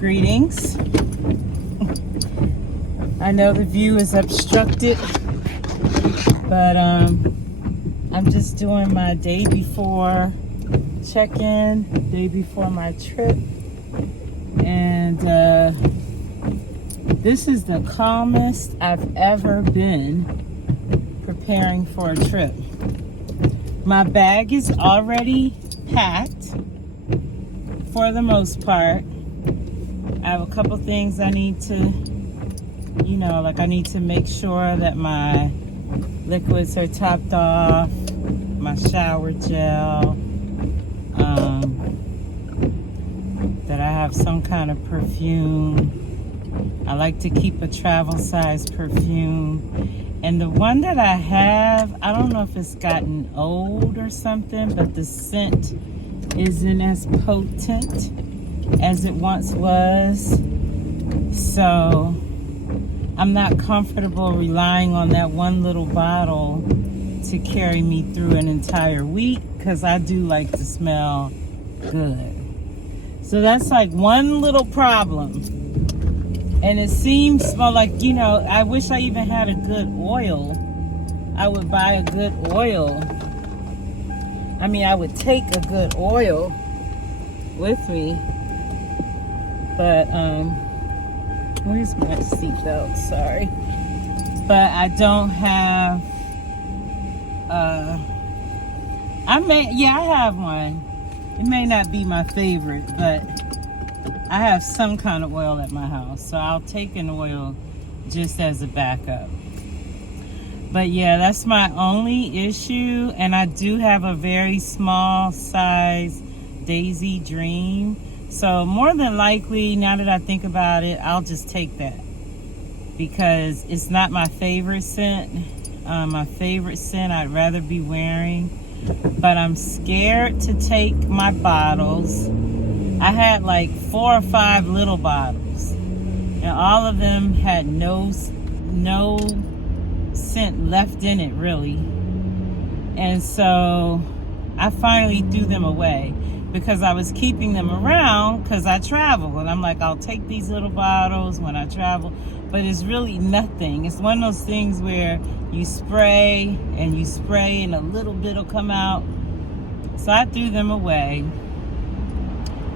Greetings. I know the view is obstructed, but I'm just doing my day before check-in, day before my trip, and this is the calmest I've ever been preparing for a trip. My bag is already packed for the most part. I have a couple things I need to, I need to make sure that my liquids are topped off, my shower gel, that I have some kind of perfume. I like to keep a travel size perfume. And the one that I have, I don't know if it's gotten old or something, but the scent isn't as potent as it once was. So I'm not comfortable relying on that one little bottle to carry me through an entire week, because I do like to smell good. So that's like one little problem. And it seems like, I wish I even had a good oil. I would buy a good oil. I would take a good oil with me. But, where's my seatbelt? Sorry. But I don't have, I have one. It may not be my favorite, but I have some kind of oil at my house. So I'll take an oil just as a backup. But yeah, that's my only issue. And I do have a very small size Daisy Dream. So more than likely, now that I think about it, I'll just take that, because it's not my favorite scent. My favorite scent I'd rather be wearing, but I'm scared to take my bottles. I had like 4 or 5 little bottles, and all of them had no scent left in it, really. And so I finally threw them away, because I was keeping them around because I travel. And I'm like, I'll take these little bottles when I travel. But it's really nothing. It's one of those things where you spray and a little bit will come out. So I threw them away.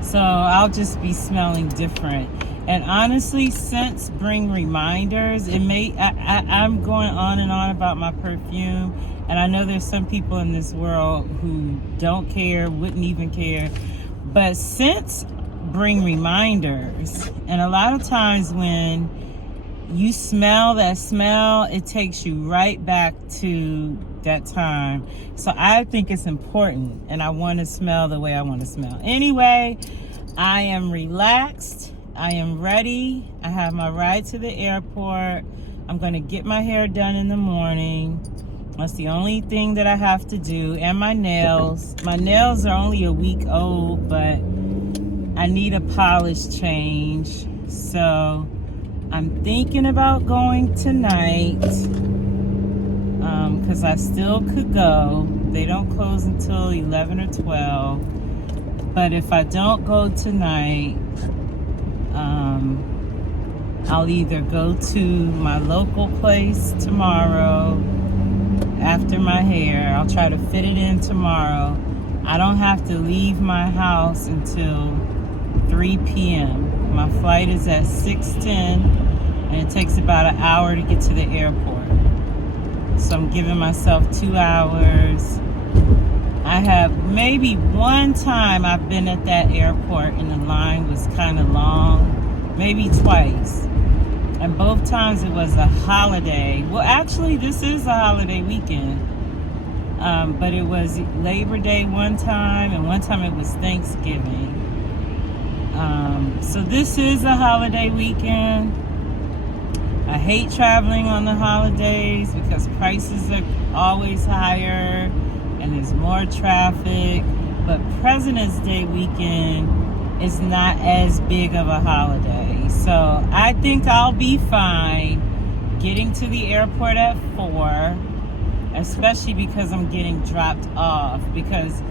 So I'll just be smelling different. And honestly, scents bring reminders. I'm going on and on about my perfume. And I know there's some people in this world who don't care, wouldn't even care. But scents bring reminders. And a lot of times when you smell that smell, it takes you right back to that time. So I think it's important. And I want to smell the way I want to smell. Anyway, I am relaxed. I am ready. I have my ride to the airport. I'm going to get my hair done in the morning. That's the only thing that I have to do. And my nails. My nails are only a week old, but I need a polish change. So I'm thinking about going tonight, because I still could go. They don't close until 11 or 12. But if I don't go tonight, I'll either go to my local place tomorrow after my hair. I'll try to fit it in tomorrow. I don't have to leave my house until 3 p.m. My flight is at 6:10, and it takes about an hour to get to the airport. So I'm giving myself 2 hours. I have maybe one time I've been at that airport and the line was kind of long, maybe twice. And both times it was a holiday. Well, actually, this is a holiday weekend. But it was Labor Day one time, and one time it was Thanksgiving. So this is a holiday weekend. I hate traveling on the holidays because prices are always higher and there's more traffic. But President's Day weekend is not as big of a holiday. So I think I'll be fine getting to the airport at 4, especially because I'm getting dropped off. Because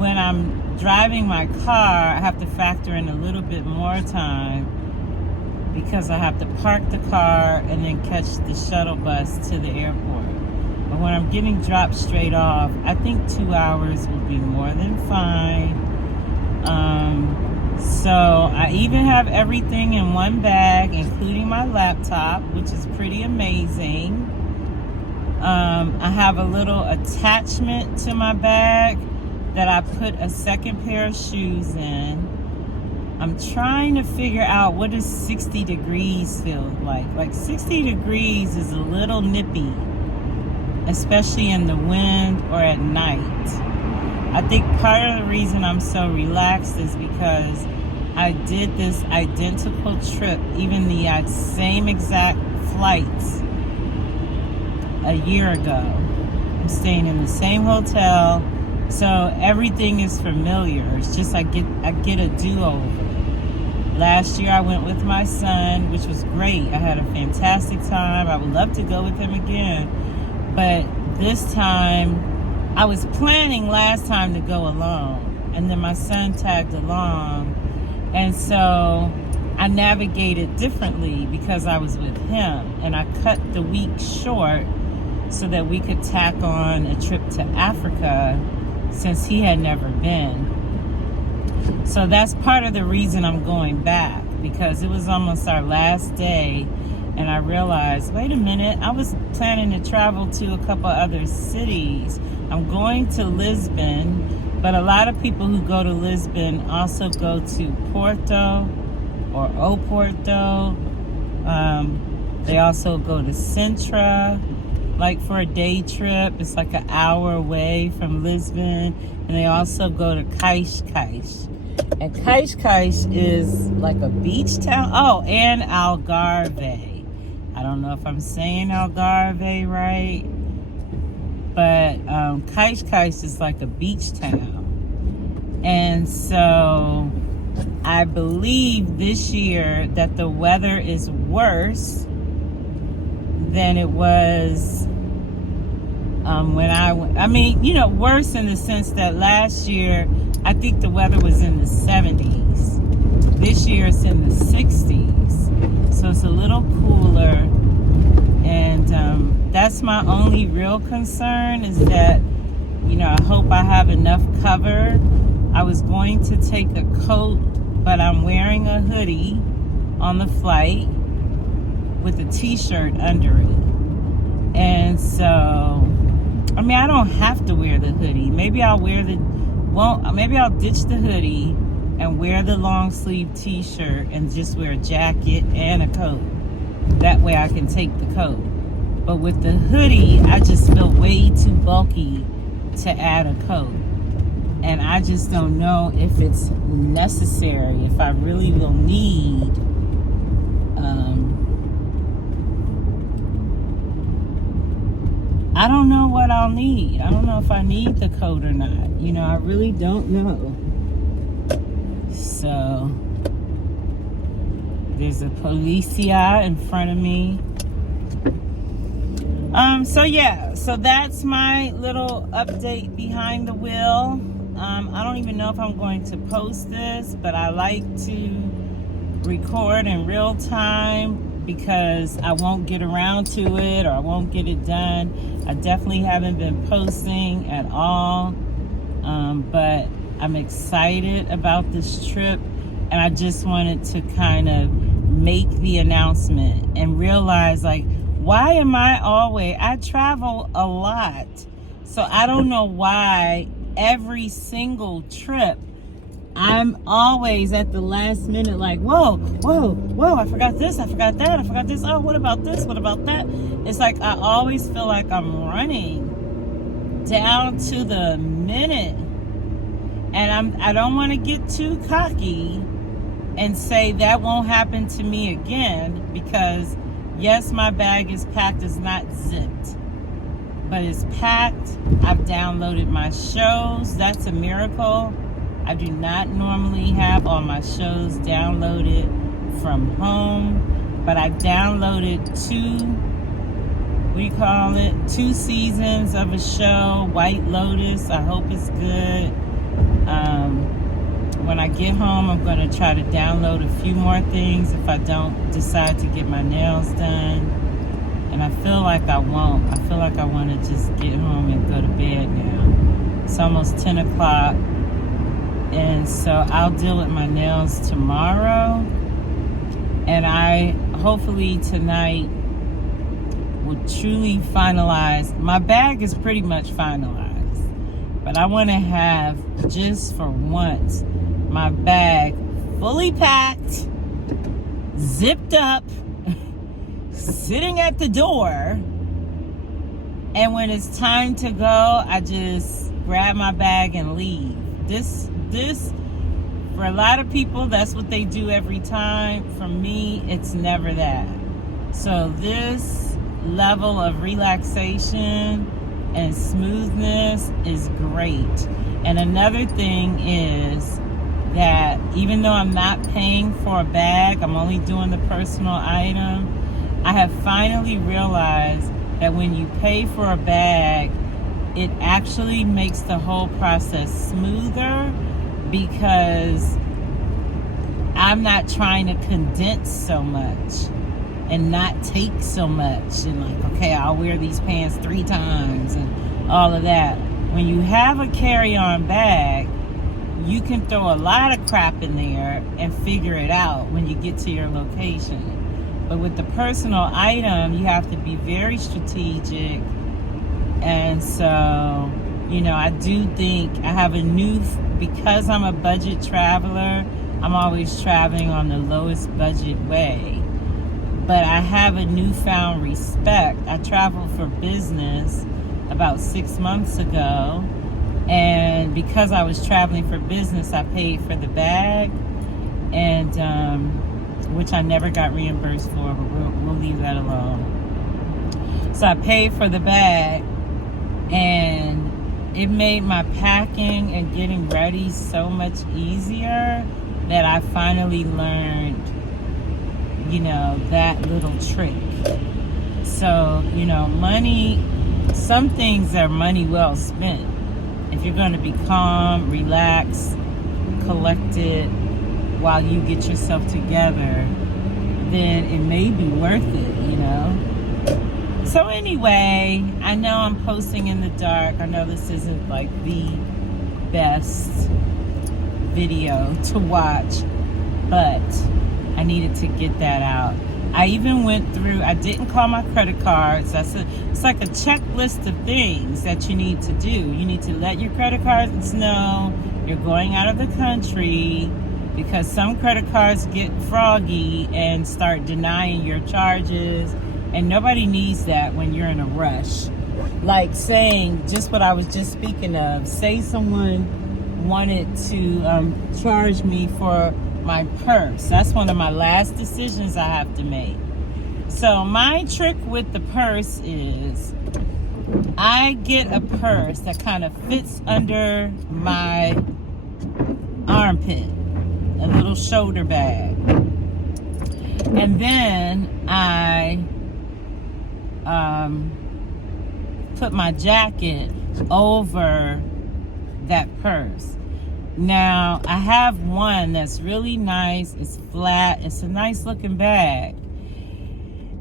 when I'm driving my car, I have to factor in a little bit more time because I have to park the car and then catch the shuttle bus to the airport. But when I'm getting dropped straight off, I think 2 hours will be more than fine. So I even have everything in one bag, including my laptop, which is pretty amazing. I have a little attachment to my bag that I put a second pair of shoes in. I'm trying to figure out what does 60 degrees feel like. Like 60 degrees is a little nippy, especially in the wind or at night. I think part of the reason I'm so relaxed is because I did this identical trip, even the same exact flights, a year ago. I'm staying in the same hotel, so everything is familiar. It's just I get a do-over. Last year I went with my son, which was great. I had a fantastic time. I would love to go with him again. But this time, I was planning last time to go alone. And then my son tagged along. And so I navigated differently because I was with him. And I cut the week short so that we could tack on a trip to Africa since he had never been. So that's part of the reason I'm going back, because it was almost our last day and I realized, wait a minute, I was planning to travel to a couple other cities. I'm going to Lisbon, but a lot of people who go to Lisbon also go to Porto or Oporto. They also go to Sintra, like for a day trip. It's like an hour away from Lisbon. And they also go to Cascais. And Cascais is like a beach town. Oh, and Algarve. I don't know if I'm saying Algarve right, but Cascais is like a beach town. And so I believe this year that the weather is worse than it was when I mean, you know, worse in the sense that last year I think the weather was in the 70s. This year it's in the 60s. So it's a little cooler. And that's my only real concern, is that, you know, I hope I have enough cover. I was going to take a coat, but I'm wearing a hoodie on the flight with a t-shirt under it. And so, I mean, I don't have to wear the hoodie. Maybe I'll ditch the hoodie and wear the long sleeve t-shirt and just wear a jacket and a coat. That way I can take the coat. But with the hoodie, I just feel way too bulky to add a coat. And I just don't know if it's necessary, if I really will need I don't know what I'll need. I don't know if I need the coat or not. You know, I really don't know. So there's a policia in front of me. So yeah, so that's my little update behind the wheel. I don't even know if I'm going to post this, but I like to record in real time because I won't get around to it, or I won't get it done. I definitely haven't been posting at all, but I'm excited about this trip, and I just wanted to kind of make the announcement and realize, like, why am I travel a lot, so I don't know why every single trip I'm always at the last minute like, whoa, I forgot this, I forgot that, I forgot this, oh, what about this, what about that? It's like I always feel like I'm running down to the minute, and I don't want to get too cocky and say that won't happen to me again, because yes, my bag is packed, it's not zipped, but it's packed. I've downloaded my shows. That's a miracle. I do not normally have all my shows downloaded from home, but I downloaded two seasons of a show, White Lotus. I hope it's good. When I get home, I'm going to try to download a few more things if I don't decide to get my nails done. And I feel like I won't. I feel like I want to just get home and go to bed now. It's almost 10 o'clock. And so I'll deal with my nails tomorrow. And I hopefully tonight will truly finalize. My bag is pretty much finalized. But I want to have, just for once, my bag fully packed, zipped up, sitting at the door, and when it's time to go, I just grab my bag and leave. This for a lot of people, that's what they do every time. For me, it's never that. So this level of relaxation and smoothness is great. And another thing is that even though I'm not paying for a bag, I'm only doing the personal item, I have finally realized that when you pay for a bag, it actually makes the whole process smoother, because I'm not trying to condense so much and not take so much and like, okay, I'll wear these pants 3 times and all of that. When you have a carry-on bag, you can throw a lot of crap in there and figure it out when you get to your location. But with the personal item, you have to be very strategic. And so, you know, I do think I have because I'm a budget traveler, I'm always traveling on the lowest budget way. But I have a newfound respect. I traveled for business about 6 months ago. And because I was traveling for business, I paid for the bag, and which I never got reimbursed for, but we'll leave that alone. So I paid for the bag, and it made my packing and getting ready so much easier that I finally learned, you know, that little trick. So, you know, money, some things are money well spent. If you're going to be calm, relaxed, collected while you get yourself together, then it may be worth it, you know? So anyway, I know I'm posting in the dark. I know this isn't like the best video to watch, but I needed to get that out. I even went through, I didn't call my credit cards. It's like a checklist of things that you need to do. You need to let your credit cards know you're going out of the country, because some credit cards get froggy and start denying your charges. And nobody needs that when you're in a rush. Like saying, just what I was just speaking of, say someone wanted to charge me for my purse. That's one of my last decisions I have to make. So my trick with the purse is I get a purse that kind of fits under my armpit, a little shoulder bag. And then I put my jacket over that purse. Now, I have one that's really nice. It's flat. It's a nice looking bag.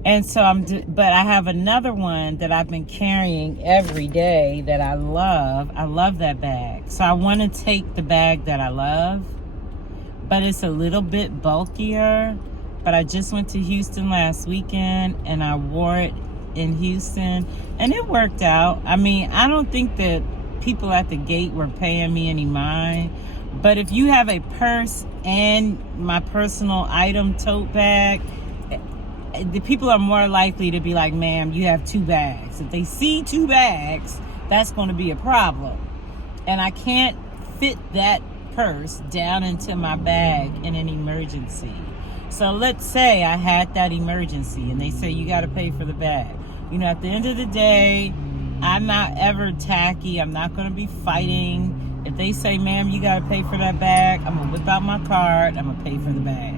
And so but I have another one that I've been carrying every day that I love. I love that bag. So I want to take the bag that I love, but it's a little bit bulkier. But I just went to Houston last weekend and I wore it in Houston and it worked out. I mean, I don't think that people at the gate were paying me any mind. But if you have a purse and my personal item tote bag, the people are more likely to be like, ma'am, you have 2 bags. If they see 2 bags, that's going to be a problem. And I can't fit that purse down into my bag in an emergency. So let's say I had that emergency and they say you got to pay for the bag. You know, at the end of the day, I'm not ever tacky. I'm not going to be fighting. If they say, ma'am, you got to pay for that bag, I'm going to whip out my card. I'm going to pay for the bag.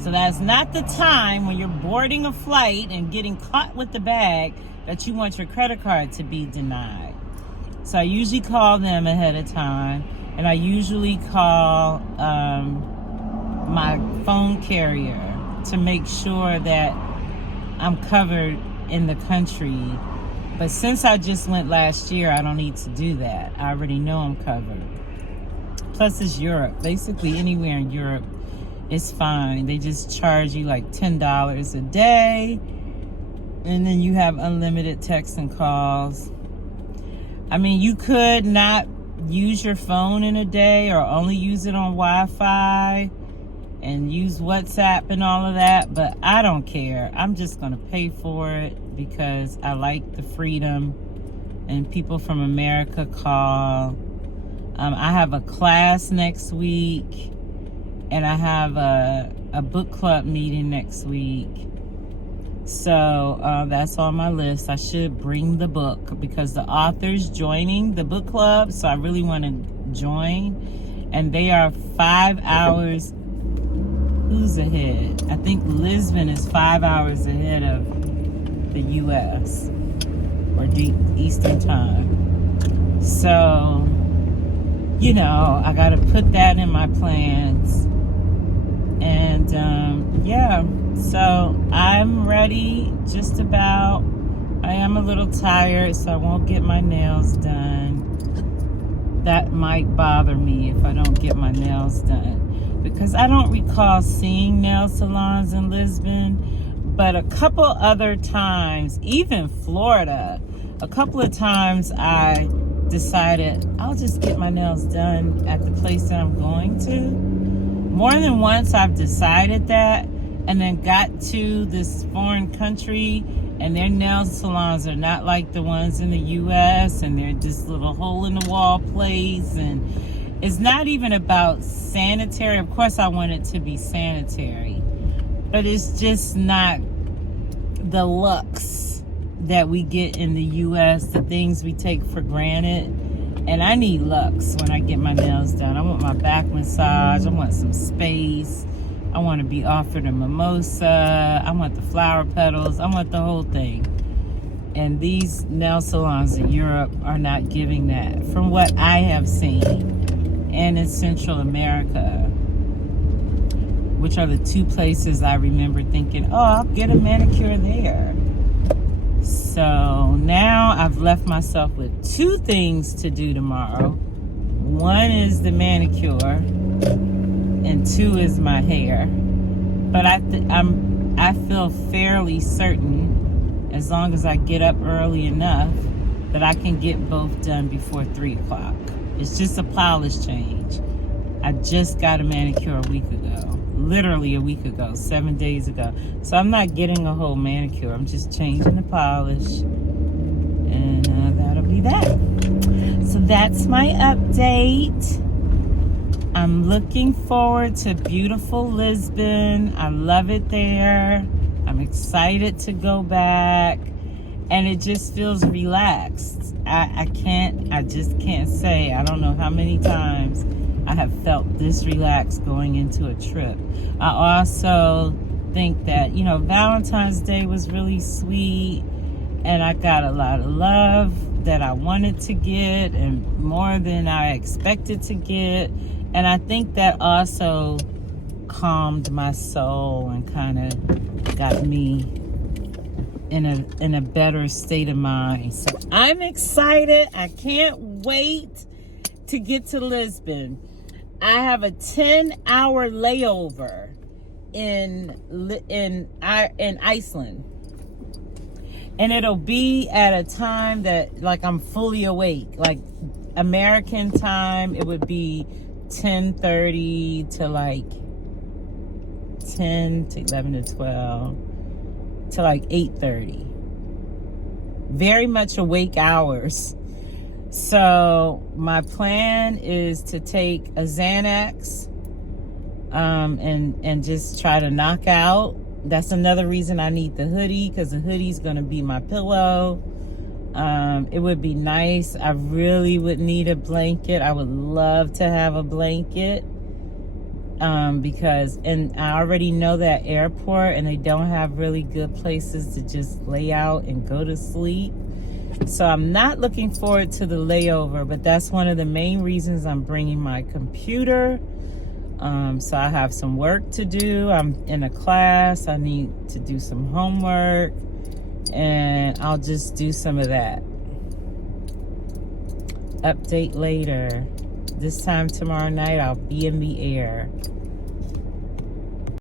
So that's not the time when you're boarding a flight and getting caught with the bag that you want your credit card to be denied. So I usually call them ahead of time And I usually call my phone carrier to make sure that I'm covered in the country. But since I just went last year, I don't need to do that. I already know I'm covered. Plus, it's Europe. Basically, anywhere in Europe is fine. They just charge you like $10 a day. And then you have unlimited texts and calls. I mean, you could not use your phone in a day or only use it on Wi-Fi and use WhatsApp and all of that, but I don't care. I'm just going to pay for it because I like the freedom, and people from America call. I have a class next week, and I have a book club meeting next week. So that's on my list. I should bring the book because the author's joining the book club, so I really want to join. And they are 5 hours. Who's ahead? I think Lisbon is 5 hours ahead of the U.S. or Eastern time. So, you know, I got to put that in my plans. And yeah, so I'm ready just about. I am a little tired, so I won't get my nails done. That might bother me if I don't get my nails done, because I don't recall seeing nail salons in Lisbon, but a couple other times, even Florida, a couple of times I decided I'll just get my nails done at the place that I'm going to. More than once I've decided that, and then got to this foreign country and their nail salons are not like the ones in the U.S. and they're just little hole in the wall place, and it's not even about sanitary. Of course I want it to be sanitary, but it's just not the looks that we get in the U.S., the things we take for granted. And I need lux when I get my nails done. I want my back massage. I want some space. I want to be offered a mimosa. I want the flower petals. I want the whole thing. And these nail salons in Europe are not giving that, from what I have seen. And in Central America, which are the two places I remember thinking, oh, I'll get a manicure there. So now I've left myself with two things to do tomorrow. One is the manicure, and two is my hair. But I feel fairly certain, as long as I get up early enough, that I can get both done before 3 o'clock. It's just a polish change. I just got a manicure a week ago. Literally a week ago, 7 days ago. So I'm not getting a whole manicure. I'm just changing the polish. And that'll be that. So that's my update. I'm looking forward to beautiful Lisbon. I love it there. I'm excited to go back. And it just feels relaxed. I just can't say. I don't know how many times I have felt this relaxed going into a trip. I also think that, you know, Valentine's Day was really sweet, and I got a lot of love that I wanted to get, and more than I expected to get. And I think that also calmed my soul and kind of got me in a better state of mind. So I'm excited. I can't wait to get to Lisbon. I have a 10-hour layover in Iceland, and it'll be at a time that, like, I'm fully awake. Like American time, it would be 10:30 to like 10 to 11 to 12 to like 8:30. Very much awake hours. So my plan is to take a Xanax and just try to knock out. That's another reason I need the hoodie, because the hoodie's going to be my pillow. It would be nice. I really would need a blanket. I would love to have a blanket because I already know that airport, and they don't have really good places to just lay out and go to sleep. So I'm not looking forward to the layover, but that's one of the main reasons I'm bringing my computer. So I have some work to do. I'm in a class. I need to do some homework, and I'll just do some of that. Update later. This time tomorrow night, I'll be in the air.